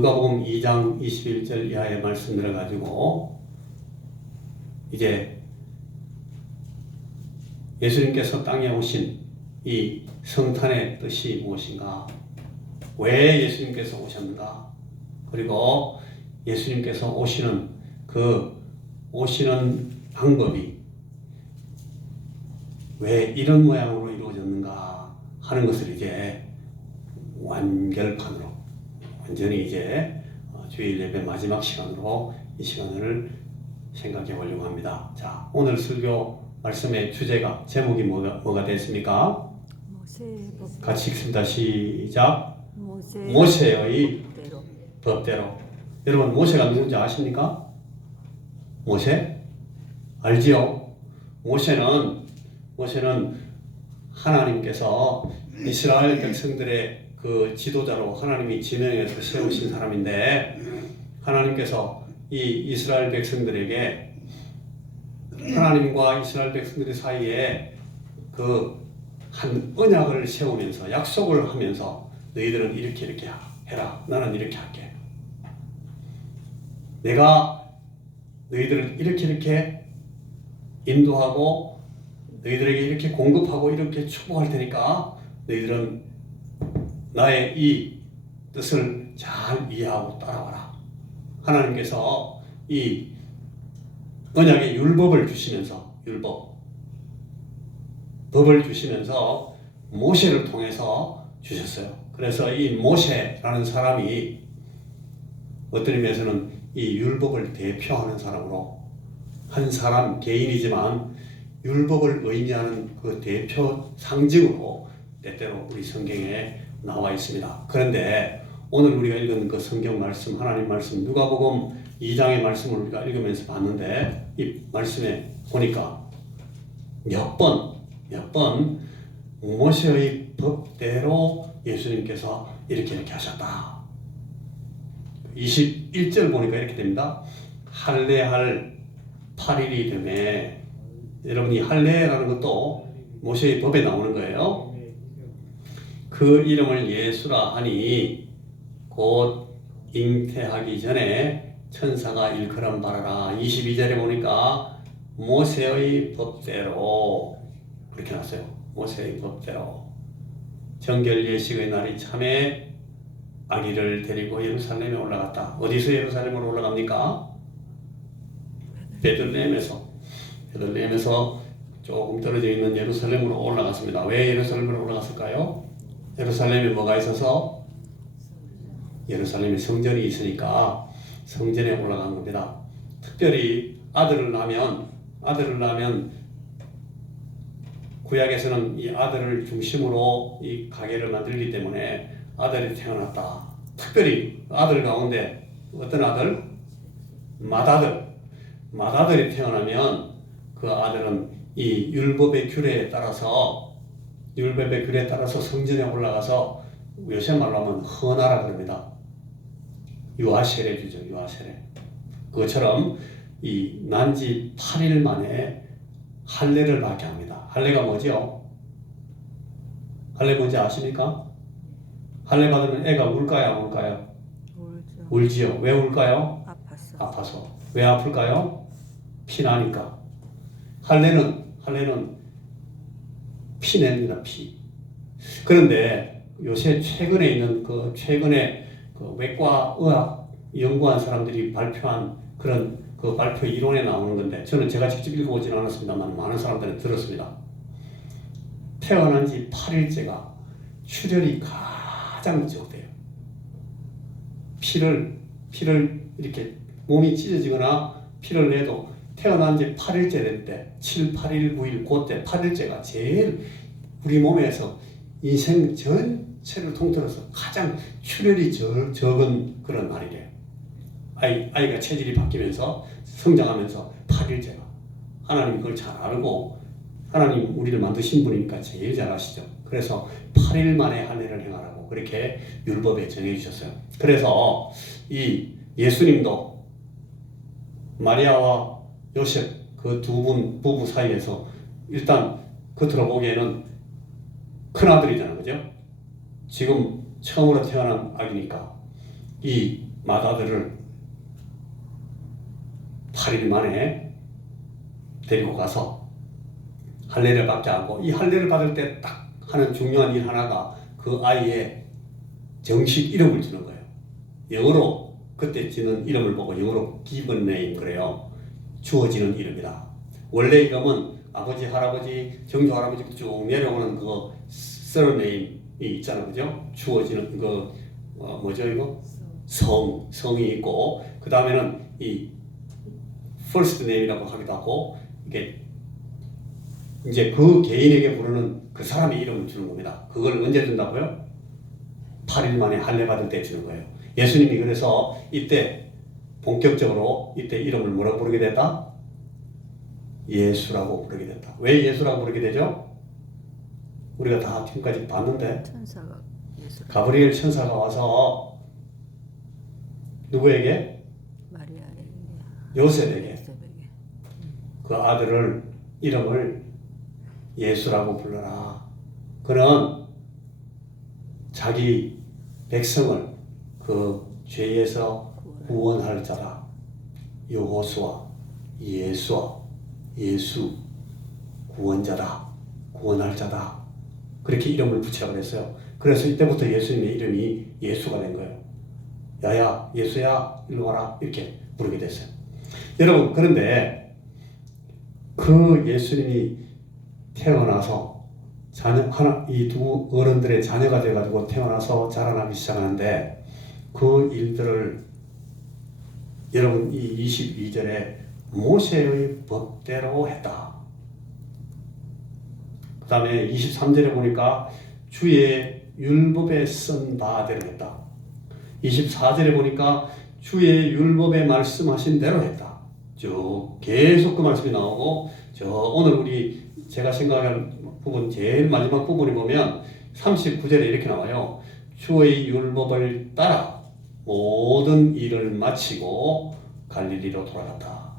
누가복음 2장 21절 이하의 말씀들을 가지고 이제 예수님께서 땅에 오신 이 성탄의 뜻이 무엇인가? 왜 예수님께서 오셨는가? 그리고 예수님께서 오시는 방법이 왜 이런 모양으로 이루어졌는가 하는 것을 이제 완결판으로 완전히 이제 주일 예배 마지막 시간으로 이 시간을 생각해 보려고 합니다. 자, 오늘 설교 말씀의 주제가 제목이 뭐가 됐습니까? 같이 읽습니다. 시작. 모세의 법대로. 여러분 모세가 누군지 아십니까? 모세? 알지요? 모세는 하나님께서 이스라엘 백성들의 그 지도자로 하나님이 지명해서 세우신 사람인데, 하나님께서 이 이스라엘 백성들에게 하나님과 이스라엘 백성들 사이에 그 한 언약을 세우면서 약속을 하면서 너희들은 이렇게 해라. 나는 이렇게 할게. 내가 너희들을 이렇게 인도하고 너희들에게 이렇게 공급하고 이렇게 축복할 테니까 너희들은 나의 이 뜻을 잘 이해하고 따라와라. 하나님께서 이 언약의 율법을 주시면서 법을 주시면서 모세를 통해서 주셨어요. 그래서 이 모세라는 사람이 어떤 의미에서는 이 율법을 대표하는 사람으로, 한 사람 개인이지만 율법을 의미하는 그 대표 상징으로 때때로 우리 성경에 나와 있습니다. 그런데 오늘 우리가 읽은 그 성경 말씀, 하나님 말씀, 누가복음 2장의 말씀을 우리가 읽으면서 봤는데, 이 말씀에 보니까 몇 번 모세의 법대로 예수님께서 이렇게 하셨다. 21절 보니까 이렇게 됩니다. 할례할 8일이 되매. 여러분이 할례라는 것도 모세의 법에 나오는 거예요. 그 이름을 예수라 하니 곧 잉태하기 전에 천사가 일컬음 바라라. 22절에 보니까 모세의 법대로 그렇게 나왔어요. 모세의 법대로 정결 예식의 날이 참에 아기를 데리고 예루살렘에 올라갔다. 어디서 예루살렘으로 올라갑니까? 베들레헴에서 조금 떨어져 있는 예루살렘으로 올라갔습니다. 왜 예루살렘으로 올라갔을까요? 예루살렘에 뭐가 있어서? 예루살렘에 성전이 있으니까 성전에 올라간 겁니다. 특별히 아들을 낳으면 구약에서는 이 아들을 중심으로 이 가계를 만들기 때문에 아들이 태어났다. 특별히 아들 가운데 어떤 아들? 맏아들이 태어나면 그 아들은 이 율법의 규례에 따라서 성전에 올라가서 요새 말로 하면 헌하라 그럽니다. 유아세례 주죠. 유아세례. 그것처럼 이 난지 8일 만에 할례를 받게 합니다. 할례가 뭐죠? 할례 뭔지 아십니까? 할례 받으면 애가 울까요? 안 울까요? 울지요. 왜 울까요? 아파서. 왜 아플까요? 피나니까. 할례는 피냅니다. 피. 그런데 요새 최근에 외과 의학 연구한 사람들이 발표한 그런 그 발표 이론에 나오는 건데, 저는 제가 직접 읽어보지는 않았습니다만 많은 사람들은 들었습니다. 태어난 지 8일째가 출혈이 가장 적대요. 피를 이렇게 몸이 찢어지거나 피를 내도 태어난 지 8일째 될 때, 7, 8일, 9일 그때 8일째가 제일 우리 몸에서 인생 전체를 통틀어서 가장 출혈이 적은 그런 날이래요. 아이가 체질이 바뀌면서 성장하면서 8일째가, 하나님이 그걸 잘 알고 하나님 우리를 만드신 분이니까 제일 잘 아시죠. 그래서 8일 만에 할례를 행하라고 그렇게 율법에 정해 주셨어요. 그래서 이 예수님도 마리아와 요셉 그 두 분 부부 사이에서 일단 겉으로 보기에는 큰아들이잖아요. 그죠? 지금 처음으로 태어난 아기니까 이 맏아들을 8일 만에 데리고 가서 할례를 받게 하고, 이 할례를 받을 때 딱 하는 중요한 일 하나가 그 아이의 정식 이름을 주는 거예요. 영어로 그때 지는 이름을 보고 영어로 given name 그래요. 주어지는 이름이다. 원래 이름은 아버지, 할아버지, 정조 할아버지 쭉 내려오는 그 surname이 있잖아요, 그죠? 주어지는 그 뭐죠 이거? 성이 있고, 그 다음에는 이 first name이라고 하기도 하고, 이게 이제 그 개인에게 부르는 그 사람의 이름을 주는 겁니다. 그걸 언제 준다고요? 8일 만에 할례 받을 때 주는 거예요. 예수님이 그래서 이때 본격적으로 이때 이름을 뭐라고 부르게 됐다? 예수라고 부르게 됐다. 왜 예수라고 부르게 되죠? 우리가 다 지금까지 봤는데 천사가 예수. 가브리엘 천사가 와서 누구에게? 마리아에게. 요셉에게 요셉에게. 그 아들을 이름을 예수라고 불러라. 그는 자기 백성을 그 죄에서 구원할 자다. 여호수아, 예수 구원자다. 구원할 자다. 그렇게 이름을 붙이라고 했어요. 그래서 이때부터 예수님의 이름이 예수가 된 거예요. 야야, 예수야, 일로 와라. 이렇게 부르게 됐어요. 여러분, 그런데 그 예수님이 태어나서 이 두 어른들의 자녀가 돼가지고 태어나서 자라나기 시작하는데, 그 일들을 여러분 이 22절에 모세의 법대로 했다. 그 다음에 23절에 보니까 주의 율법에 쓴 바대로 했다. 24절에 보니까 주의 율법에 말씀하신 대로 했다. 쭉 계속 그 말씀이 나오고, 오늘 제가 생각하는 부분 제일 마지막 부분에 보면 39절에 이렇게 나와요. 주의 율법을 따라 모든 일을 마치고 갈릴리로 돌아갔다.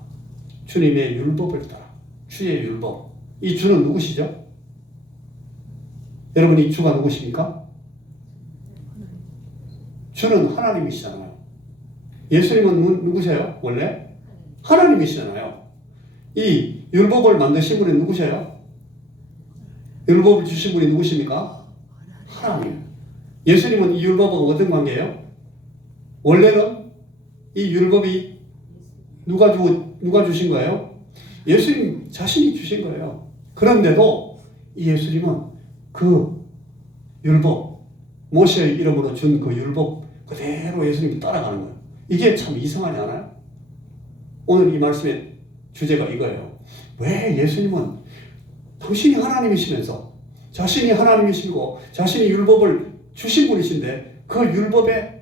주님의 율법을 따라, 주의 율법. 이 주는 누구시죠? 여러분, 이 주가 누구십니까? 주는 하나님이시잖아요. 예수님은 누구세요? 원래? 하나님이시잖아요. 이 율법을 만드신 분이 누구세요? 율법을 주신 분이 누구십니까? 하나님. 예수님은 이 율법은 어떤 관계예요? 원래는 이 율법이 누가 주신 거예요? 예수님 자신이 주신 거예요. 그런데도 이 예수님은 그 율법, 모세의 이름으로 준 그 율법 그대로 예수님이 따라가는 거예요. 이게 참 이상하지 않아요? 오늘 이 말씀의 주제가 이거예요. 왜 예수님은 당신이 하나님이시면서 자신이 하나님이시고 자신이 율법을 주신 분이신데 그 율법에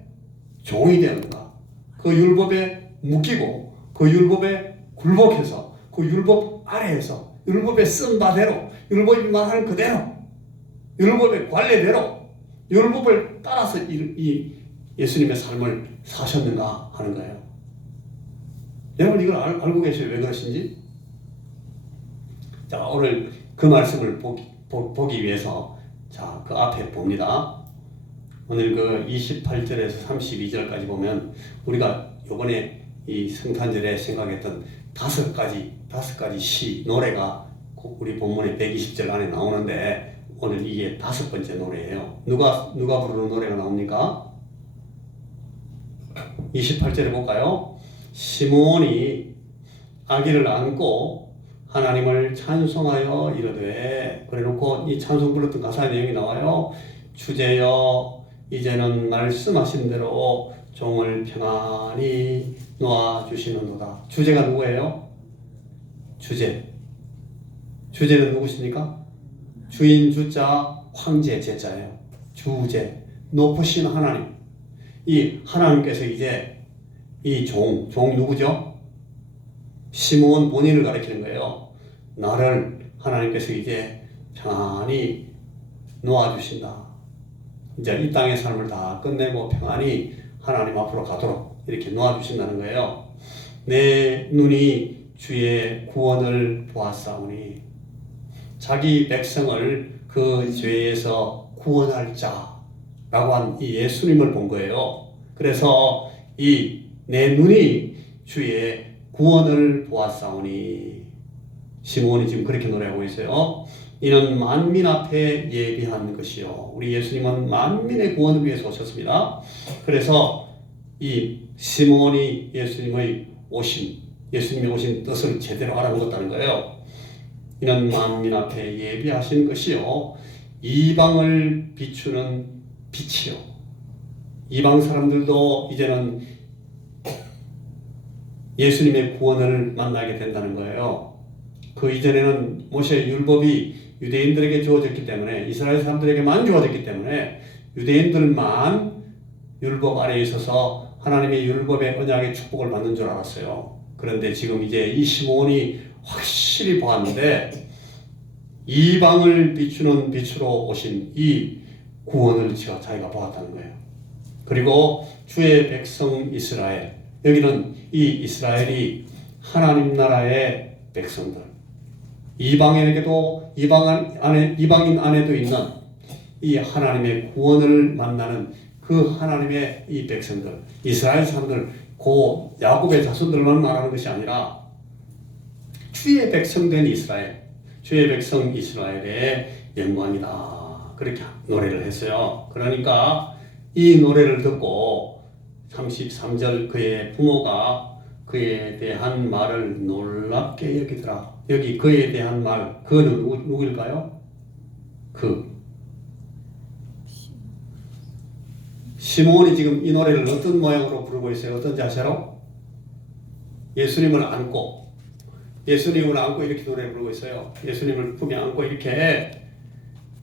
종이 되는가? 그 율법에 묶이고 그 율법에 굴복해서 그 율법 아래에서 율법에 쓴 바대로, 율법이 말하는 그대로, 율법의 관례대로 율법을 따라서 이 예수님의 삶을 사셨는가 하는 거예요. 여러분 이걸 알고 계세요? 왜 그러신지? 자, 오늘 그 말씀을 보기 위해서 자, 그 앞에 봅니다. 오늘 그 28절에서 32절까지 보면 우리가 요번에 이 성탄절에 생각했던 다섯 가지 시, 노래가 우리 본문의 120절 안에 나오는데 오늘 이게 다섯 번째 노래예요. 누가 부르는 노래가 나옵니까? 28절에 볼까요? 시므온이 아기를 안고 하나님을 찬송하여 이르되, 그래놓고 이 찬송 불렀던 가사의 내용이 나와요. 주제여 이제는 말씀하신 대로 종을 평안히 놓아주시는도다. 주제가 누구예요? 주제는 누구십니까? 주인 주자, 황제 제자예요. 주제, 높으신 하나님. 이 하나님께서 이제 이 종 누구죠? 시므온 본인을 가리키는 거예요. 나를 하나님께서 이제 평안히 놓아주신다. 이제 이 땅의 삶을 다 끝내고 평안히 하나님 앞으로 가도록 이렇게 놓아주신다는 거예요. 내 눈이 주의 구원을 보았사오니, 자기 백성을 그 죄에서 구원할 자라고 한 이 예수님을 본 거예요. 그래서 이 내 눈이 주의 구원을 보았사오니. 시므온이 지금 그렇게 노래하고 있어요. 이는 만민 앞에 예비한 것이요. 우리 예수님은 만민의 구원을 위해서 오셨습니다. 그래서 이 시므온이 예수님의 오신 뜻을 제대로 알아먹었다는 거예요. 이는 만민 앞에 예비하신 것이요, 이방을 비추는 빛이요. 이방 사람들도 이제는 예수님의 구원을 만나게 된다는 거예요. 그 이전에는 모세의 율법이 유대인들에게 주어졌기 때문에, 이스라엘 사람들에게만 주어졌기 때문에 유대인들만 율법 아래에 있어서 하나님의 율법의 언약의 축복을 받는 줄 알았어요. 그런데 지금 이제 이 시므온이 확실히 보았는데, 이방을 비추는 빛으로 오신 이 구원을 자기가 보았다는 거예요. 그리고 주의 백성 이스라엘, 여기는 이 이스라엘이 하나님 나라의 백성들, 이방인에게도 이방인 안에도 있는 이 하나님의 구원을 만나는 그 하나님의 이 백성들, 이스라엘 사람들, 고 야곱의 자손들만 말하는 것이 아니라 주의 백성된 이스라엘, 주의 백성 이스라엘의 영광이다, 그렇게 노래를 했어요. 그러니까 이 노래를 듣고 33절 그의 부모가 그에 대한 말을 놀랍게 여기더라. 여기 그에 대한 말, 그는 누구일까요? 시므온이 지금 이 노래를 어떤 모양으로 부르고 있어요? 어떤지 아세요? 예수님을 안고 이렇게 노래를 부르고 있어요. 예수님을 품에 안고 이렇게,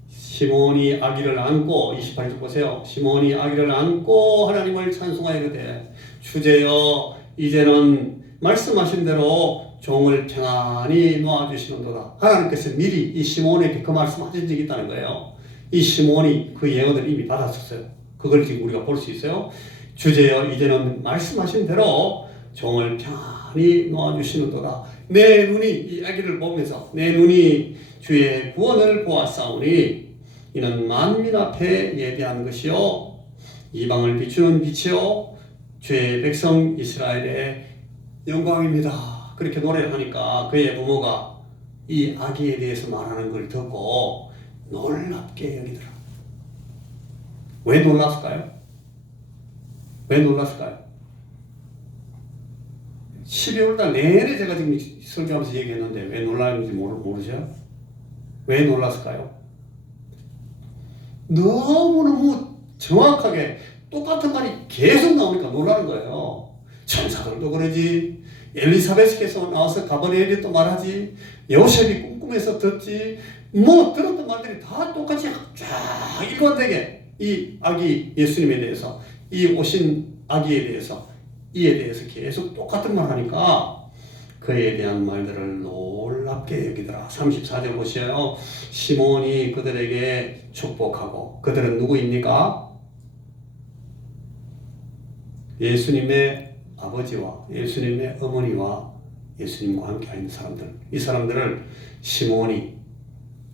시므온이 아기를 안고, 28절 보세요. 시므온이 아기를 안고 하나님을 찬송하이르되, 주제여 이제는 말씀하신 대로 종을 평안히 놓아주시는도다. 하나님께서 미리 이 시므온에게 그 말씀하신 적이 있다는 거예요. 이 시므온이 그 예언을 이미 받았었어요. 그걸 지금 우리가 볼 수 있어요. 주제여 이제는 말씀하신 대로 종을 평안히 놓아주시는도다. 내 눈이 이 아기를 보면서 내 눈이 주의 구원을 보았사오니 이는 만민 앞에 예비한 것이요, 이방을 비추는 빛이요, 주의 백성 이스라엘의 영광입니다. 그렇게 노래를 하니까 그의 부모가 이 아기에 대해서 말하는 걸 듣고 놀랍게 여기더라. 왜 놀랐을까요? 왜 놀랐을까요? 12월달 내내 제가 지금 설교하면서 얘기했는데 왜 놀랐는지 모르죠? 왜 놀랐을까요? 너무너무 정확하게 똑같은 말이 계속 나오니까 놀라는 거예요. 천사들도 그러지, 엘리사벳께서 나와서 가브리엘이 또 말하지, 요셉이 꿈꾸면서 듣지, 뭐 들었던 말들이 다 똑같이 쫙 일관되게 이 아기 예수님에 대해서, 이 오신 아기에 대해서, 이에 대해서 계속 똑같은 말 하니까 그에 대한 말들을 놀랍게 여기더라. 34절 보시요. 시므온이 그들에게 축복하고, 그들은 누구입니까? 예수님의 아버지와 예수님의 어머니와 예수님과 함께 있는 사람들, 이 사람들을 시므온이,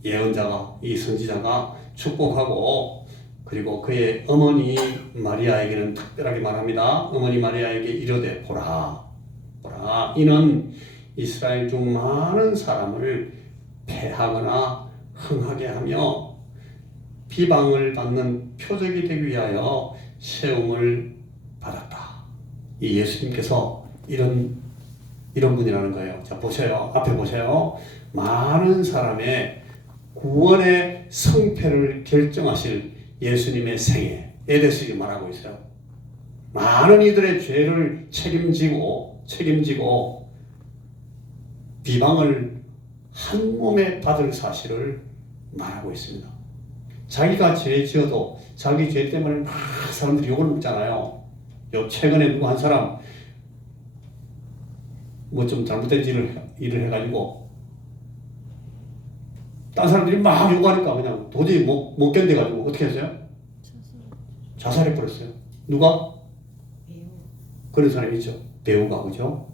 예언자가, 이 선지자가 축복하고, 그리고 그의 어머니 마리아에게는 특별하게 말합니다. 어머니 마리아에게 이르되 보라, 이는 이스라엘 중 많은 사람을 패하거나 흥하게 하며 비방을 받는 표적이 되기 위하여 세움을 받았다. 이 예수님께서 이런 분이라는 거예요. 자, 보세요. 앞에 보세요. 많은 사람의 구원의 성패를 결정하실 예수님의 생애에 대해서 말하고 있어요. 많은 이들의 죄를 책임지고 비방을 한 몸에 받을 사실을 말하고 있습니다. 자기가 죄 지어도 자기 죄 때문에 막 사람들이 욕을 먹잖아요. 최근에 누구 한 사람 뭐 좀 잘못된 일을 해가지고 딴 사람들이 막 욕하니까 그냥 도저히 못 견뎌가지고 어떻게 했어요? 자살해버렸어요. 누가? 그런 사람이 있죠. 배우가, 그죠?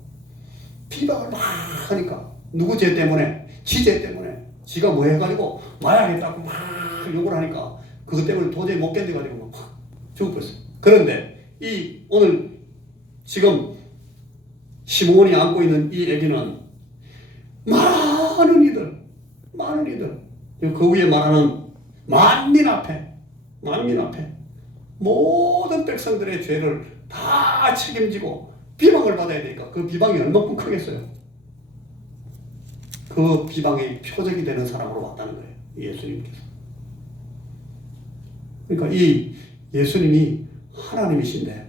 비방을 막 하니까 누구 죄 때문에, 지 죄 때문에, 지가 뭐 해가지고 마약했다고 막 욕을 하니까 그것 때문에 도저히 못 견뎌가지고 막 죽어버렸어요. 그런데 오늘 지금 시므온이 안고 있는 이 아기는 많은 이들 그 위에 말하는 만민 앞에 모든 백성들의 죄를 다 책임지고 비방을 받아야 되니까 그 비방이 얼마큼 크겠어요. 그 비방의 표적이 되는 사람으로 왔다는 거예요. 예수님께서. 그러니까 이 예수님이 하나님이신데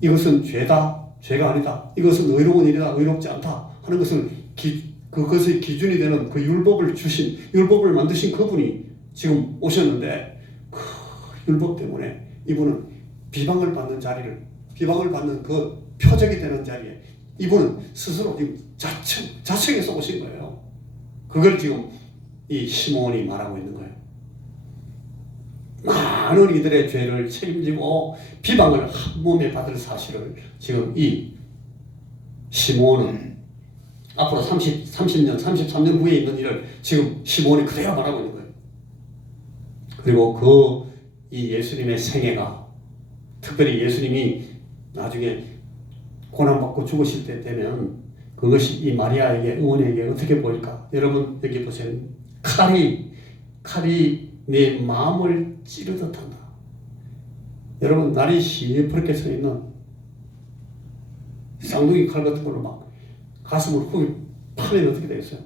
이것은 죄다, 죄가 아니다. 이것은 의로운 일이다, 의롭지 않다 하는 것을 그것의 기준이 되는 그 율법을 만드신 그분이 지금 오셨는데 그 율법 때문에 이분은 비방을 받는 그 표적이 되는 자리에 이분은 스스로 지금 자청해서 오신 거예요. 그걸 지금 이 시므온이 말하고 있는 거예요. 많은 이들의 죄를 책임지고 비방을 한 몸에 받을 사실을 지금 이 시므온은 앞으로 30년, 33년 후에 있는 일을 지금 시므온이 그대로 말하고 있는 거예요. 그리고 이 예수님의 생애가 특별히 예수님이 나중에 고난받고 죽으실 때 되면 그것이 이 마리아에게 어머니에게 어떻게 보일까? 여러분 여기 보세요. 칼이 내 마음을 찌르듯 한다. 여러분 날이 시퍼렇게 서 있는 쌍둥이 칼 같은 걸로 막 가슴을 훅 파면 어떻게 되겠어요?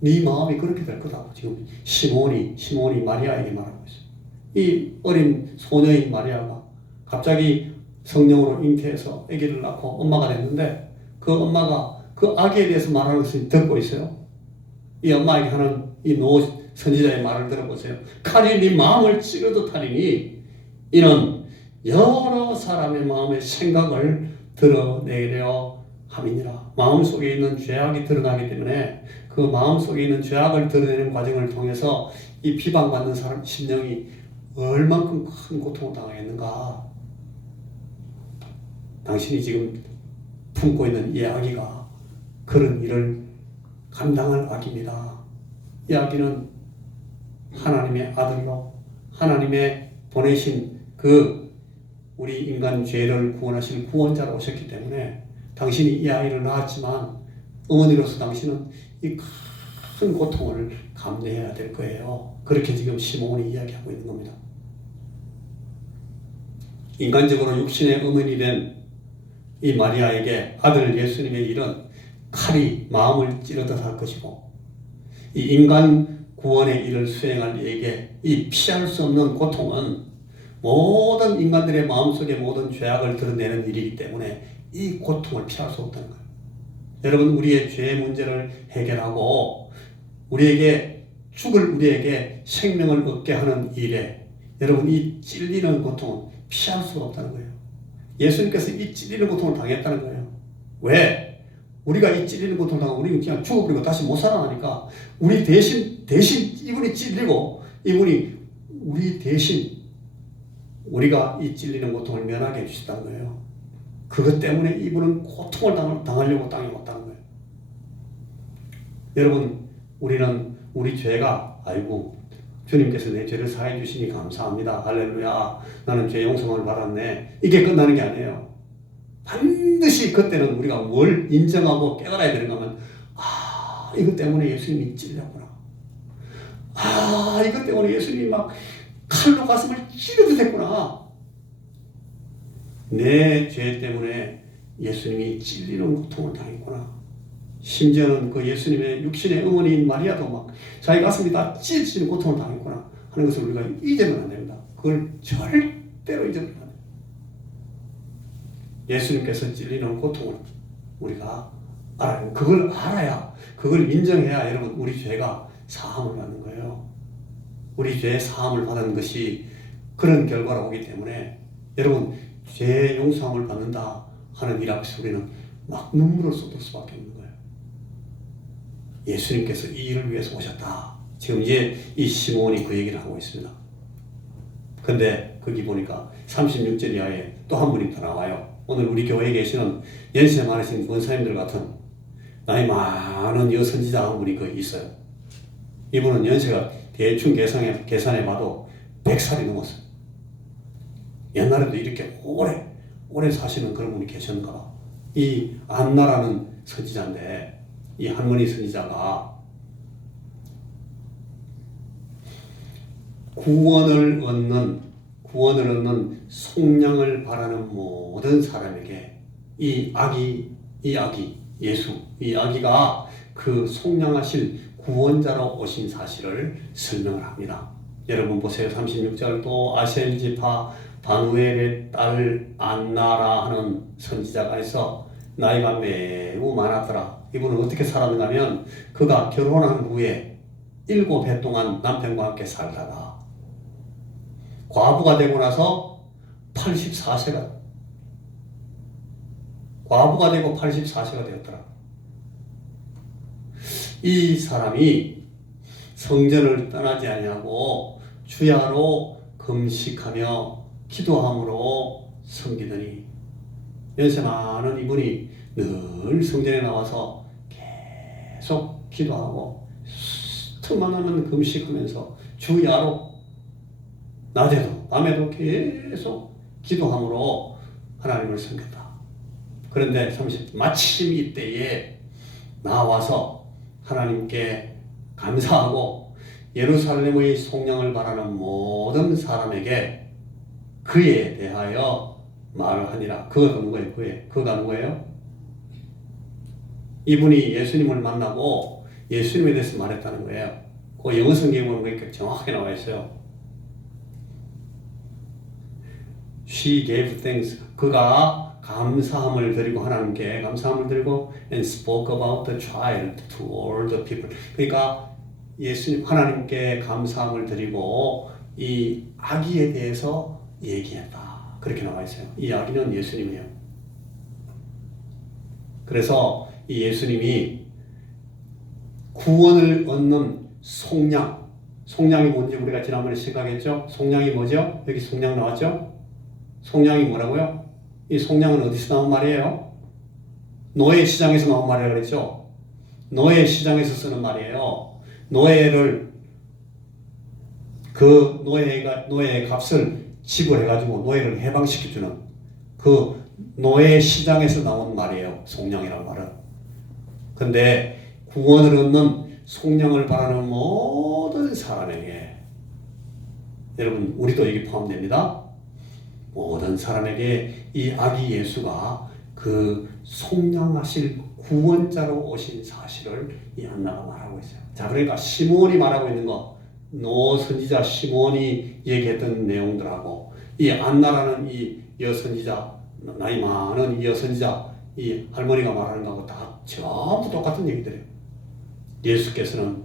네 마음이 그렇게 될 거다. 지금 시므온이 마리아에게 말하고 있어요. 이 어린 소녀인 마리아가 갑자기 성령으로 잉태해서 아기를 낳고 엄마가 됐는데 그 엄마가 그 아기에 대해서 말하는 것을 듣고 있어요. 이 엄마에게 하는 이 노 선지자의 말을 들어보세요. 칼이 네 마음을 찌르듯 하리니 이는 여러 사람의 마음의 생각을 드러내려 함이니라. 마음속에 있는 죄악이 드러나기 때문에 그 마음속에 있는 죄악을 드러내는 과정을 통해서 이 비방받는 사람 심령이 얼만큼 큰 고통을 당하겠는가. 당신이 지금 품고 있는 이 아기가 그런 일을 감당할 아기입니다. 이 아기는 하나님의 아들로 하나님의 보내신 그 우리 인간 죄를 구원하실 구원자로 오셨기 때문에 당신이 이 아이를 낳았지만 어머니로서 당신은 이 큰 고통을 감내해야 될 거예요. 그렇게 지금 시므온이 이야기하고 있는 겁니다. 인간적으로 육신의 어머니 된 이 마리아에게 아들 예수님의 일은 칼이 마음을 찌르듯 할 것이고 이 인간 구원의 일을 수행할 이에게 이 피할 수 없는 고통은 모든 인간들의 마음속에 모든 죄악을 드러내는 일이기 때문에 이 고통을 피할 수 없다는 거예요. 여러분 우리의 죄 문제를 해결하고 우리에게 생명을 얻게 하는 일에 여러분 이 찔리는 고통은 피할 수가 없다는 거예요. 예수님께서 이 찔리는 고통을 당했다는 거예요. 왜? 우리가 이 찔리는 고통을 당하고 우리는 그냥 죽어버리고 다시 못 살아나니까 우리 대신 이분이 찔리고 이분이 우리 대신 우리가 이 찔리는 고통을 면하게 해주셨다는 거예요. 그것 때문에 이분은 고통을 당하려고 땅에 왔다는 거예요. 여러분 우리는 우리 죄가 아이고 주님께서 내 죄를 사해 주시니 감사합니다. 할렐루야. 나는 죄 용서를 받았네. 이게 끝나는 게 아니에요. 반드시 그때는 우리가 뭘 인정하고 깨달아야 되는가 하면 이것 때문에 예수님이 찔렸구나. 이것 때문에 예수님이 막 칼로 가슴을 찌르듯 했구나. 내 죄 때문에 예수님이 찔리는 고통을 당했구나. 심지어는 그 예수님의 육신의 어머니인 마리아도 막 자기 가슴이 다 찢어지는 고통을 당했구나 하는 것을 우리가 잊으면 안 됩니다. 그걸 절대로 잊으면 안 됩니다. 예수님께서 찔리는 고통을 우리가 알아요. 그걸 알아야, 그걸 인정해야 여러분 우리 죄가 사함을 받는 거예요. 우리 죄 사함을 받는 것이 그런 결과로 오기 때문에 여러분 죄 용서함을 받는다 하는 일 앞에서 우리는 막 눈물을 쏟을 수밖에 없는 거예요. 예수님께서 이 일을 위해서 오셨다. 지금 이제 이 시므온이 그 얘기를 하고 있습니다. 근데 거기 보니까 36절 이하에 또 한 분이 더 나와요. 오늘 우리 교회에 계시는 연세 많으신 권사님들 같은 나이 많은 여선지자 한 분이 거기 있어요. 이분은 연세가 대충 계산해 봐도 100살이 넘었어요. 옛날에도 이렇게 오래 사시는 그런 분이 계셨는가 봐. 이 안나라는 선지자인데 이 할머니 선지자가 구원을 얻는 속량을 바라는 모든 사람에게 이 아기가 그 속량하실 구원자로 오신 사실을 설명을 합니다. 여러분 보세요. 36절 또 아셀 지파 바누엘의 딸 안나라 하는 선지자가 있어 나이가 매우 많았더라. 이분은 어떻게 살았는가 하면 그가 결혼한 후에 7해 동안 남편과 함께 살다가 과부가 되고 나서 84세가 되었더라. 이 사람이 성전을 떠나지 아니하고 주야로 금식하며 기도함으로 섬기더니 연세 많은 이분이 늘 성전에 나와서 계속 기도하고 틈만 나면 금식하면서 주야로 낮에도 밤에도 계속 기도함으로 하나님을 섬겼다. 그런데 마침 이때에 나와서 하나님께 감사하고 예루살렘의 속량을 바라는 모든 사람에게 그에 대하여 말을 하니라. 그가 누구예요? 그가 누구예요? 이분이 예수님을 만나고 예수님에 대해서 말했다는 거예요. 그 영어 성경에 보면 그렇게 정확하게 나와 있어요. She gave thanks. 그가 감사함을 드리고 하나님께 감사함을 드리고 and spoke about the child to all the people. 그러니까 예수님 하나님께 감사함을 드리고 이 아기에 대해서 얘기했다. 그렇게 나와 있어요. 이 아기는 예수님이에요. 그래서 이 예수님이 구원을 얻는 속량이 뭔지 우리가 지난번에 시작했죠. 속량이 뭐죠? 여기 속량 나왔죠? 속량이 뭐라고요? 이 속량은 어디서 나온 말이에요? 노예 시장에서 나온 말이라고 그랬죠? 노예 시장에서 쓰는 말이에요. 노예의 값을 지불해가지고 노예를 해방시켜주는 그 노예 시장에서 나온 말이에요. 속량이라는 말은. 근데 구원을 얻는 속량을 바라는 모든 사람에게, 여러분 우리도 여기 포함됩니다. 모든 사람에게 이 아기 예수가 그 속량하실 구원자로 오신 사실을 이 안나가 말하고 있어요. 자, 그러니까 시몬이 말하고 있는 거, 선지자 시몬이 얘기했던 내용들하고 이 안나라는 이 여선지자, 나이 많은 이 여선지자, 이 할머니가 말하는 거하고 다 전부 똑같은 얘기들이에요. 예수께서는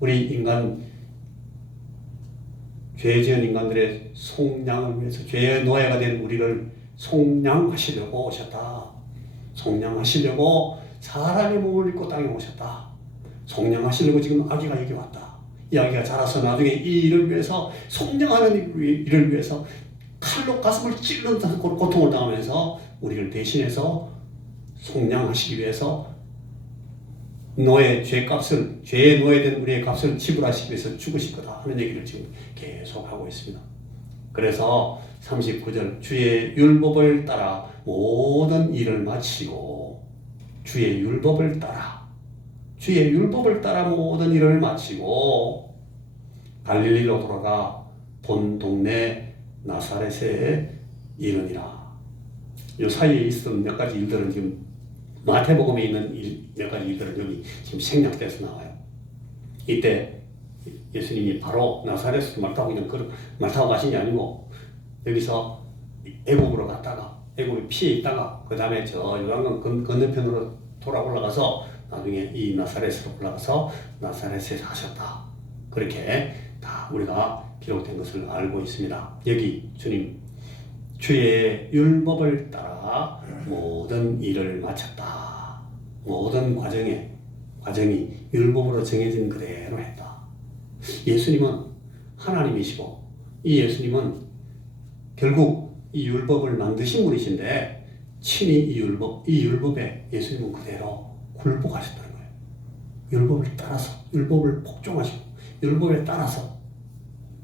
우리 죄 지은 인간들의 속량을 위해서, 죄의 노예가 된 우리를 속량하시려고 오셨다. 속량하시려고 사람의 몸을 입고 땅에 오셨다. 속량하시려고 지금 아기가 여기 왔다. 이 아기가 자라서 나중에 이 일을 위해서, 속량하는 일을 위해서 칼로 가슴을 찔러 고통을 당하면서 우리를 대신해서 속량하시기 위해서 죄의 노예된 우리의 값을 지불하시기 위해서 죽으실 거다 하는 얘기를 지금 계속 하고 있습니다. 그래서 39절 주의 율법을 따라 모든 일을 마치고 주의 율법을 따라 모든 일을 마치고 갈릴리로 돌아가 본 동네 나사렛에 이르니라. 이 사이에 있었던 몇 가지 일들은 지금 마태복음에 있는 몇 가지 일들은 여기 지금 생략돼서 나와요. 이때 예수님이 바로 나사렛에서 말 타고 가신 게 아니고 여기서 애국으로 갔다가 애국에 피해 있다가 그 다음에 저 요단강 건너편으로 돌아 올라가서 나중에 이 나사렛으로 올라가서 나사렛에 사셨다. 그렇게 다 우리가 기록된 것을 알고 있습니다. 여기 주님 주의 율법을 따라 모든 일을 마쳤다. 모든 과정이 율법으로 정해진 그대로 했다. 예수님은 하나님이시고 이 예수님은 결국 이 율법을 만드신 분이신데 친히 이 율법에 예수님은 그대로 굴복하셨다는 거예요. 율법을 따라서, 율법을 복종하시고 율법에 따라서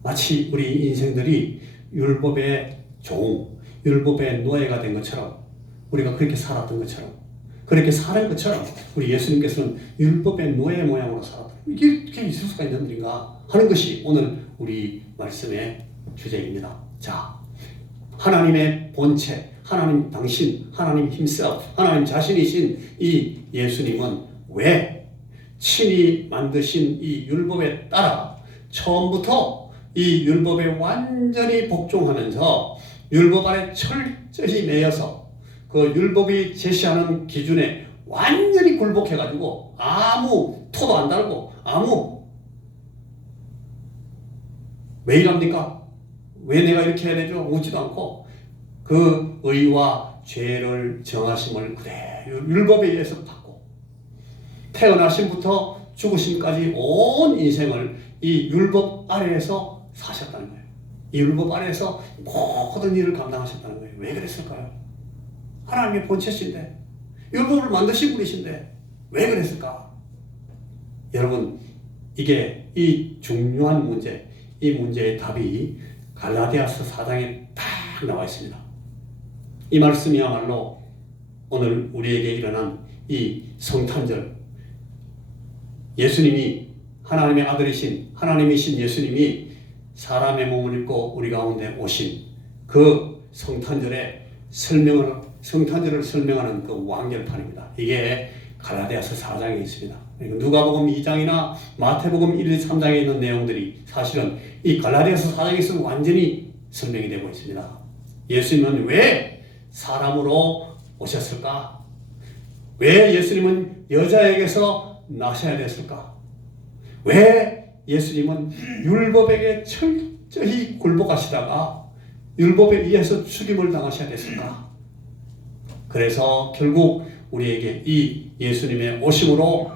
마치 우리 인생들이 율법에 종, 율법의 노예가 된 것처럼 우리가 그렇게 살았던 것처럼 그렇게 사는 것처럼 우리 예수님께서는 율법의 노예 모양으로 살았다. 이게 있을 수가 있는 일인가 하는 것이 오늘 우리 말씀의 주제입니다. 자, 하나님의 본체, 하나님 당신, 하나님 himself, 하나님 자신이신 이 예수님은 왜 친히 만드신 이 율법에 따라 처음부터 이 율법에 완전히 복종하면서 율법 안에 철저히 매여서 그 율법이 제시하는 기준에 완전히 굴복해가지고 아무 토도 안 달고 왜 이랍니까? 왜 내가 이렇게 해야 되죠? 묻지도 않고 그 의와 죄를 정하심을 그대로 율법에 의해서 받고 태어나심부터 죽으심까지 온 인생을 이 율법 아래에서 사셨다는 거예요. 이 율법 아래에서 모든 일을 감당하셨다는 거예요. 왜 그랬을까요? 하나님의 본체신데 율법을 만드신 분이신데 왜 그랬을까? 여러분, 이게 이 중요한 문제, 이 문제의 답이 갈라디아서 4장에 딱 나와 있습니다. 이 말씀이야말로 오늘 우리에게 일어난 이 성탄절, 예수님이 하나님의 아들이신 하나님이신 예수님이 사람의 몸을 입고 우리 가운데 오신 그 성탄절의 성탄절을 설명하는 그 완결판입니다. 이게 갈라디아서 4장에 있습니다. 누가복음 2장이나 마태복음 1, 3장에 있는 내용들이 사실은 이 갈라디아서 4장에서 완전히 설명이 되고 있습니다. 예수님은 왜 사람으로 오셨을까? 왜 예수님은 여자에게서 나셔야 됐을까? 왜 예수님은 율법에게 철저히 굴복하시다가 율법에 의해서 죽임을 당하셔야 됐을까? 그래서 결국 우리에게 이 예수님의 오심으로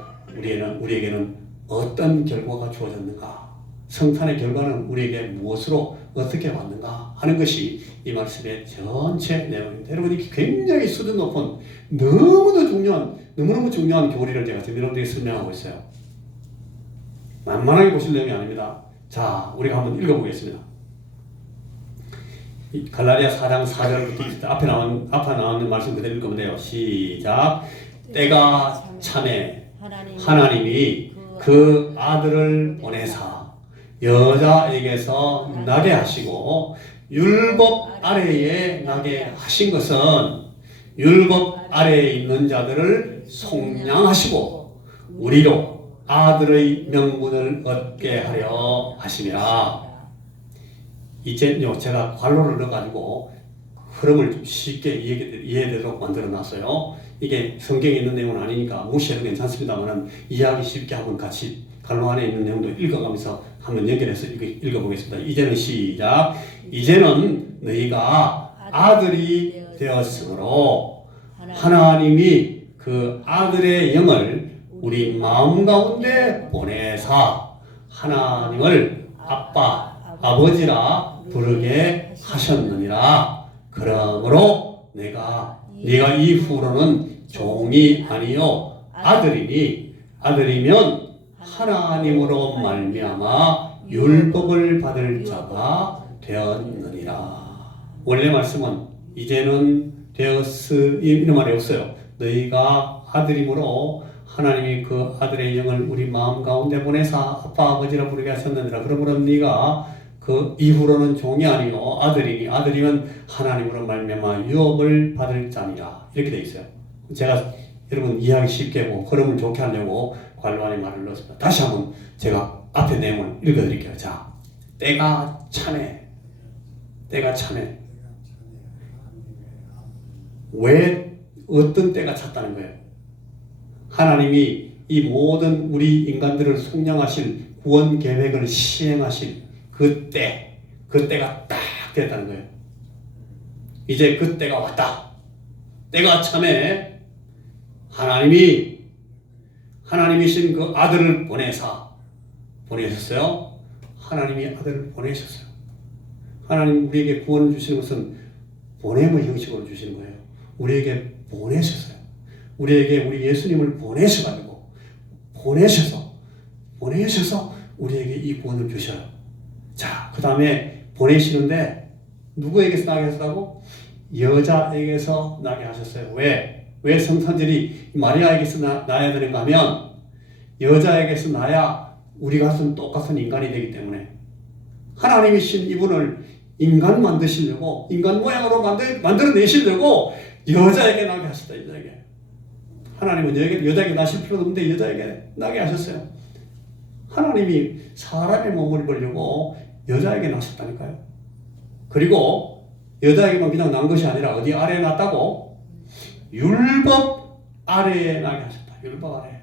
우리에게는 어떤 결과가 주어졌는가? 성탄의 결과는 우리에게 무엇으로 어떻게 왔는가 하는 것이 이 말씀의 전체 내용입니다. 여러분, 이게 굉장히 수준 높은 너무너무 중요한 교리를 제가 지금 여러분들에게 설명하고 있어요. 만만하게 보실 내용이 아닙니다. 자, 우리가 한번 읽어보겠습니다. 갈라디아 4장 4절부터 앞에 나오는 말씀 그대로 읽으면 돼요. 시작. 때가 차매 하나님이 그 아들을 보내사 여자에게서 나게 하시고 율법 아래에 나게 하신 것은 율법 아래에 있는 자들을 속량하시고 우리로 아들의 명분을 얻게 하려 하심이라. 이제요, 제가 관로를 넣어가지고 흐름을 좀 쉽게 이해되도록 만들어놨어요. 이게 성경에 있는 내용은 아니니까 무시해도 괜찮습니다만 이해하기 쉽게 한번 같이 관로 안에 있는 내용도 읽어가면서 한번 연결해서 읽어보겠습니다. 이제는 시작. 이제는 너희가 아들이 되었으므로 하나님이 그 아들의 영을 우리 마음 가운데 보내사 하나님을 아버지라 부르게 하셨느니라. 그러므로 네가 이후로는 종이 아니요 아들이면 하나님으로 말미암아 율법을 받을 자가 되었느니라. 원래 말씀은 이제는 이런 말이 없어요. 너희가 아들이므로 하나님이 그 아들의 영을 우리 마음 가운데 보내사 아버지라 부르게 하셨느니라. 그러므로 네가 그 이후로는 종이 아니요 아들이면 하나님으로 말미암아 유업을 받을 자니라. 이렇게 돼 있어요. 제가 여러분 이해하기 쉽게 흐름을 좋게 하려고 관로 안에 말을 넣었습니다. 다시 한번 제가 앞에 내용을 읽어드릴게요. 자, 때가 차네. 왜 어떤 때가 찼다는 거예요? 하나님이 이 모든 우리 인간들을 속량하실 구원 계획을 시행하실 그때가 딱 됐다는 거예요. 이제 그 때가 왔다. 때가 참에 하나님이신 그 아들을 보내셨어요. 하나님이 아들을 보내셨어요. 하나님 우리에게 구원을 주시는 것은 보냄의 형식으로 주시는 거예요. 우리에게 보내셨어요. 우리에게 우리 예수님을 보내셔서 우리에게 이 구원을 주셔요. 자, 그 다음에 보내시는데 누구에게서 나게 하셨다고? 여자에게서 나게 하셨어요. 왜? 왜 성탄절이 마리아에게서 나야 되는가 하면 여자에게서 나야 우리 같은 똑같은 인간이 되기 때문에 하나님이신 이분을 인간 만드시려고 인간 모양으로 만들어내시려고 여자에게 나게 하셨다. 여자에게. 하나님은 여자에게 나실 필요도 없는데 여자에게 나게 하셨어요. 하나님이 사람의 몸을 입으려고 여자에게 나셨다니까요. 그리고 여자에게만 그냥 난 것이 아니라 어디 아래에 놨다고? 율법 아래에 나게 하셨다. 율법 아래.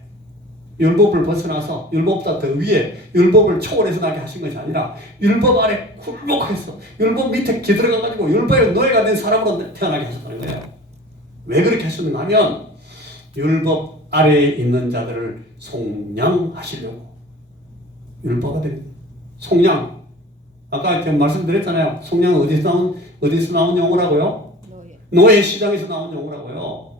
율법을 벗어나서 율법보다 더 위에 율법을 초월해서 나게 하신 것이 아니라 율법 아래 굴복해서 율법 밑에 기들어가가지고 율법의 노예가 된 사람으로 태어나게 하셨다는 거예요. 왜 그렇게 하셨는가 하면 율법 아래에 있는 자들을 속량하시려고. 율법가 된 속량. 아까 제가 말씀드렸잖아요. 속량은 어디서 나온 용어라고요? 노예 시장에서 나온 용어라고요.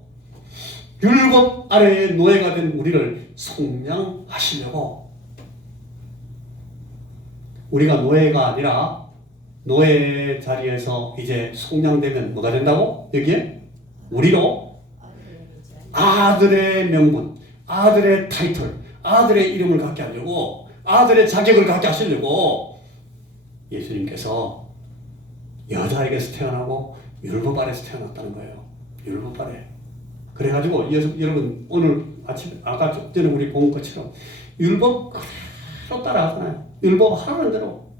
율법 아래에 노예가 된 우리를 속량하시려고. 우리가 노예가 아니라 노예 자리에서 이제 속량되면 뭐가 된다고? 여기에? 우리로 아들의 명분, 아들의 타이틀, 아들의 이름을 갖게 하려고, 아들의 자격을 갖게 하시려고 예수님께서 여자에게서 태어나고 율법 아래에서 태어났다는 거예요. 율법 아래. 그래가지고 여러분 오늘 아침 아까 전에 우리 본 것처럼 율법 그대로 따라하잖아요. 율법 하라는 대로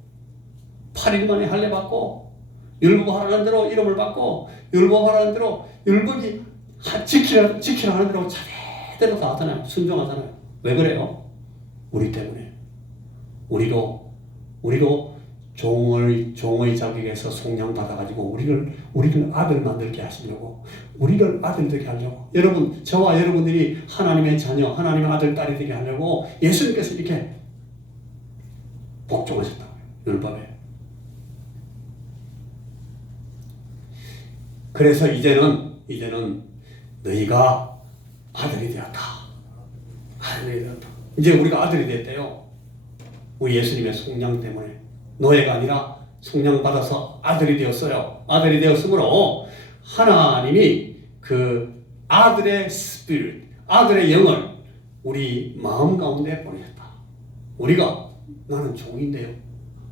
8일 만에 할례 받고 율법 하라는 대로 이름을 받고 율법 하라는 대로 율법이 지키라 하는 대로 차례대로 다 하잖아요. 순종하잖아요. 왜 그래요? 우리 때문에. 우리도 종의 자격에서 속량받아가지고 우리를 아들 만들게 하시려고, 우리를 아들 되게 하려고, 여러분, 저와 여러분들이 하나님의 자녀, 하나님의 아들, 딸이 되게 하려고 예수님께서 이렇게 복종하셨다고요. 율법에. 그래서 이제는 너희가 아들이 되었다. 아들이 되었다. 이제 우리가 아들이 됐대요. 우리 예수님의 속량 때문에. 노예가 아니라 속량받아서 아들이 되었어요. 아들이 되었으므로 하나님이 그 아들의 스피릿, 아들의 영을 우리 마음 가운데 보내셨다. 우리가 나는 종인데요.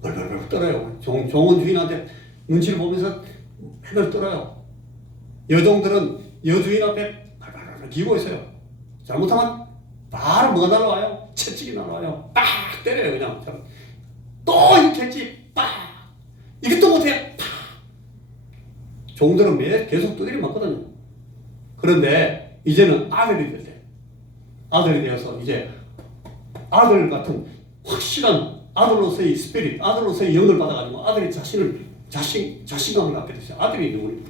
벌벌벌 떨어요. 종은 주인한테 눈치를 보면서 맨날 떨어요. 여종들은 여주인 앞에 발발발 기고 있어요. 잘못하면 바로 뭐가 날아와요? 채찍이 날아와요. 빡 때려요. 그냥. 또 이렇게 했지. 빡! 이것도 못해. 팍! 종들은 매일 계속 두드려 맞거든요. 그런데 이제는 아들이 될 때, 아들이 되어서 이제 아들 같은 확실한 아들로서의 스피릿, 아들로서의 영을 받아가지고 아들이 자신감을 갖게 됐어요. 아들이 있는 우리.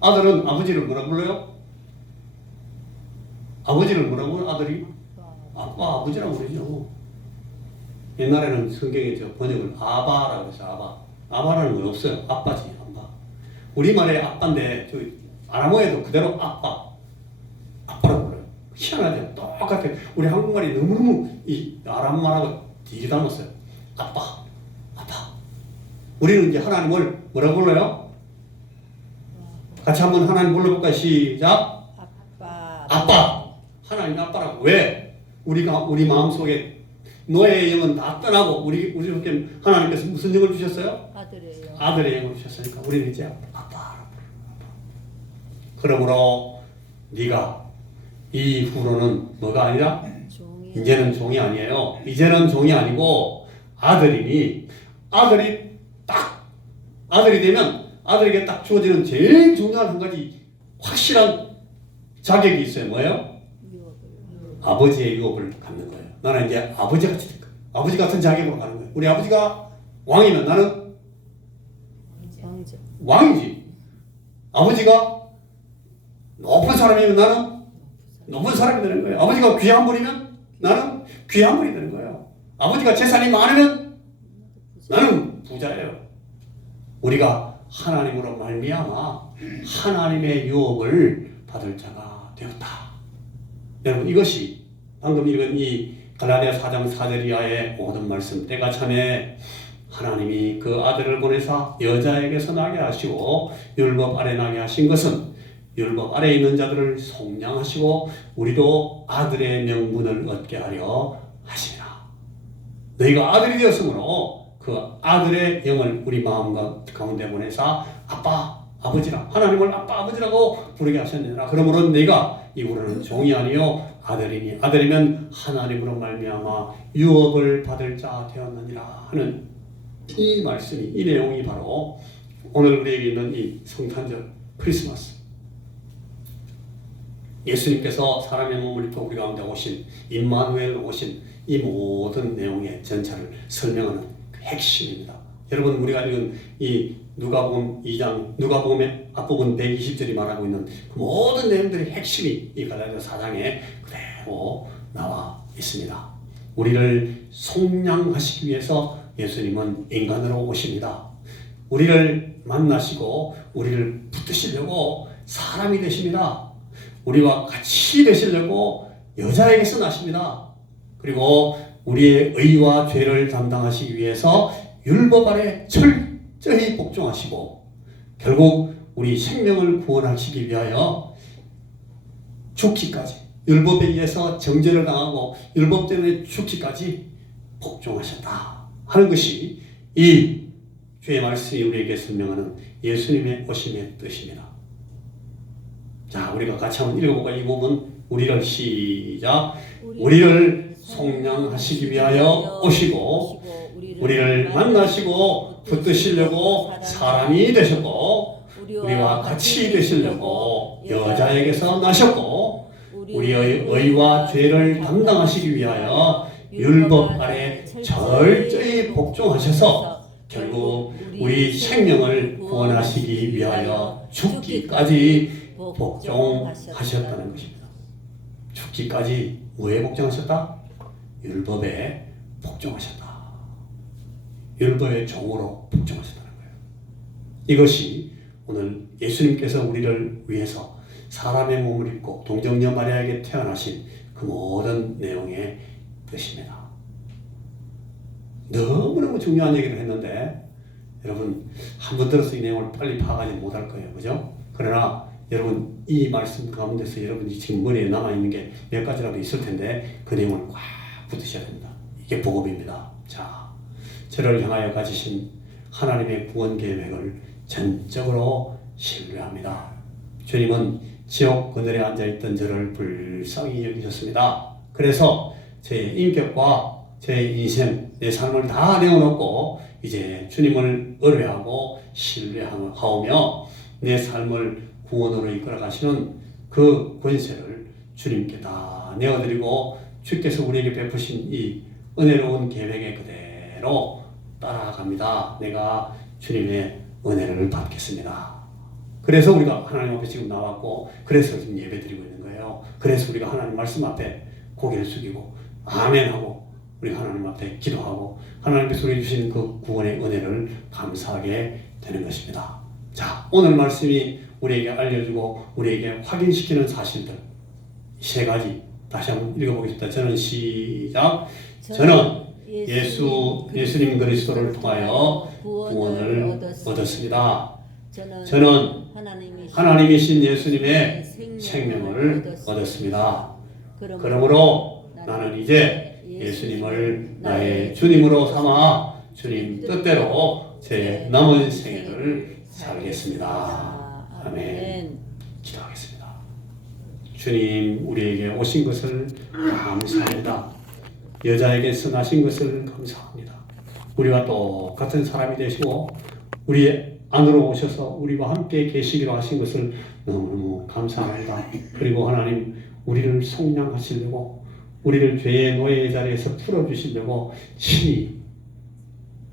아들은 아버지를 뭐라 불러요? 아버지를 뭐라고 불러요? 아들이? 아빠, 아버지라고 그러죠. 옛날에는 성경에 저 번역을 아바라고 해서 아바라는 건 없어요. 아빠지, 아빠. 우리말에 아빠인데 저 아람어에도 그대로 아빠라고 불러요. 희한하죠. 똑같아요. 우리 한국말이 너무너무 이 아람말하고 되게 닮았어요. 아빠. 우리는 이제 하나님을 뭐라고 불러요? 같이 한번 하나님 불러볼까요? 시작. 아빠. 하나님 아빠라고. 왜? 우리 마음속에 노예의 영은 다 떠나고 우리에게 하나님께서 무슨 영을 주셨어요? 아들의 영을 주셨으니까 우리는 이제 아빠. 그러므로 네가 이후로는 뭐가 아니라 이제는 종이 아니에요. 이제는 종이 아니고 아들이니 아들이 되면 아들에게 딱 주어지는 제일 중요한 한 가지 확실한 자격이 있어요. 뭐예요? 아버지의 유업을 갖는 거예요. 나는 이제 아버지 같은 자격으로 가는 거예요. 우리 아버지가 왕이면 나는 왕이지. 아버지가 높은 사람이면 나는 높은 사람이 되는 거예요. 아버지가 귀한 분이면 나는 귀한 분이 되는 거예요. 아버지가 재산이 많으면 나는 부자예요. 우리가 하나님으로 말미암아 하나님의 유업을 받을 자가 되었다. 여러분, 이것이 방금 읽은 이 갈라디아 4장 4절 이하의 모든 말씀, 때가 참에 하나님이 그 아들을 보내사 여자에게서 나게 하시고 율법 아래 나게 하신 것은 율법 아래 있는 자들을 속량하시고 우리도 아들의 명분을 얻게 하려 하시니라. 너희가 아들이 되었으므로 그 아들의 영을 우리 마음 가운데 보내사 아빠, 아버지라 하나님을 아빠, 아버지라고 부르게 하셨느니라. 그러므로 너희가 이후로는 종이 아니요 아들이니 아들이면 하나님으로 말미암아 유업을 받을 자 되었느니라 하는 이 말씀이, 이 내용이 바로 오늘 우리에게 있는 이 성탄절 크리스마스, 예수님께서 사람의 몸을 입고 우리 가운데 오신, 임마누엘 오신 이 모든 내용의 전체를 설명하는 그 핵심입니다. 여러분, 우리가 읽은 이 누가복음 2장, 누가복음의 앞부분 120절이 말하고 있는 그 모든 내용들의 핵심이 이 갈라디아 4장에 그대로 나와 있습니다. 우리를 속량하시기 위해서 예수님은 인간으로 오십니다. 우리를 만나시고 우리를 붙드시려고 사람이 되십니다. 우리와 같이 되시려고 여자에게서 나십니다. 그리고 우리의 의와 죄를 담당하시기 위해서 율법 아래 철저히 복종하시고 결국 우리 생명을 구원하시기 위하여 죽기까지, 율법에 의해서 정죄를 당하고 율법 때문에 죽기까지 복종하셨다 하는 것이 이 주의 말씀이 우리에게 설명하는 예수님의 오심의 뜻입니다. 자, 우리가 같이 한번 읽어볼까? 이 부분 우리를 시작. 우리를 속량하시기 위하여 오시고 우리를 만나시고 붙드시려고 사람이 되셨고 우리와 같이 되시려고 여자에게서 나셨고 우리의 의와 죄를 담당하시기 위하여 율법 아래 철저히 복종하셔서 결국 우리 생명을 구원하시기 위하여 죽기까지 복종하셨다는 것입니다. 죽기까지 뭐에 복종하셨다? 율법에 복종하셨다. 율법의 종으로 복종하셨다는 거예요. 이것이 오늘 예수님께서 우리를 위해서 사람의 몸을 입고 동정녀 마리아에게 태어나신 그 모든 내용의 뜻입니다. 너무너무 중요한 얘기를 했는데 여러분 한 번 들어서 이 내용을 빨리 파악하지 못할 거예요. 그죠? 그러나 여러분 이 말씀 가운데서 여러분이 지금 머리에 남아있는 게 몇 가지라도 있을 텐데 그 내용을 꽉 붙으셔야 됩니다. 이게 복음입니다. 자, 저를 향하여 가지신 하나님의 구원 계획을 전적으로 신뢰합니다. 주님은 지옥 그늘에 앉아있던 저를 불쌍히 여기셨습니다. 그래서 제 인격과 제 인생, 내 삶을 다 내어놓고 이제 주님을 의뢰하고 신뢰하며 내 삶을 구원으로 이끌어 가시는 그 권세를 주님께 다 내어드리고 주께서 우리에게 베푸신 이 은혜로운 계획에 그대로 따라갑니다. 내가 주님의 은혜를 받겠습니다. 그래서 우리가 하나님 앞에 지금 나왔고 그래서 지금 예배드리고 있는 거예요. 그래서 우리가 하나님 말씀 앞에 고개를 숙이고 아멘하고 우리가 하나님 앞에 기도하고 하나님께서 우리 주신 그 구원의 은혜를 감사하게 되는 것입니다. 자, 오늘 말씀이 우리에게 알려주고 우리에게 확인시키는 사실들 세 가지 다시 한번 읽어보겠습니다. 저는 시작. 저는 예수님 그리스도를 통하여 구원을 얻었습니다. 저는 하나님이신 예수님의 생명을 얻었습니다. 그러므로 나는 이제 예수님을 나의 주님으로 삼아 주님 뜻대로 제 남은 생애를 살겠습니다. 아멘. 기도하겠습니다. 주님, 우리에게 오신 것을 감사합니다. 여자에게서 나신 것을 감사합니다. 우리와 똑같은 사람이 되시고 우리 안으로 오셔서 우리와 함께 계시기로 하신 것을 너무너무 감사합니다. 그리고 하나님, 우리를 속량하시려고 우리를 죄의 노예의 자리에서 풀어주시려고 친히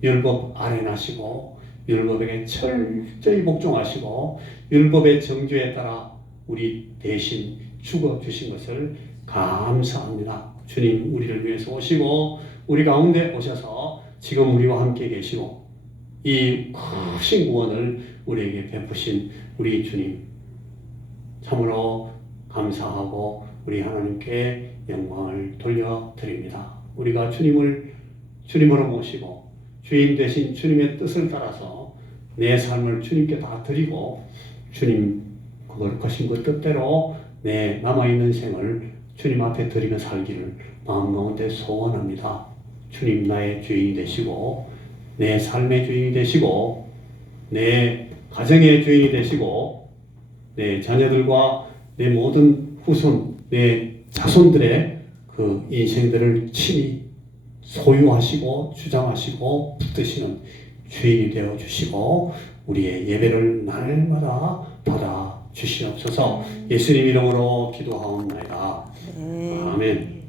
율법 아래 나시고 율법에게 철저히 복종하시고 율법의 정죄에 따라 우리 대신 죽어주신 것을 감사합니다. 주님, 우리를 위해서 오시고 우리 가운데 오셔서 지금 우리와 함께 계시고 이 크신 구원을 우리에게 베푸신 우리 주님 참으로 감사하고 우리 하나님께 영광을 돌려드립니다. 우리가 주님을 주님으로 모시고 주인 되신 주님의 뜻을 따라서 내 삶을 주님께 다 드리고 주님 그걸 거신 그 뜻대로 내 남아있는 생을 주님 앞에 드리며 살기를 마음 가운데 소원합니다. 주님 나의 주인이 되시고 내 삶의 주인이 되시고 내 가정의 주인이 되시고 내 자녀들과 내 모든 후손, 내 자손들의 그 인생들을 친히 소유하시고 주장하시고 붙드시는 주인이 되어 주시고 우리의 예배를 날마다 받아 주시옵소서. 예수님 이름으로 기도하옵나이다. 네. 아멘.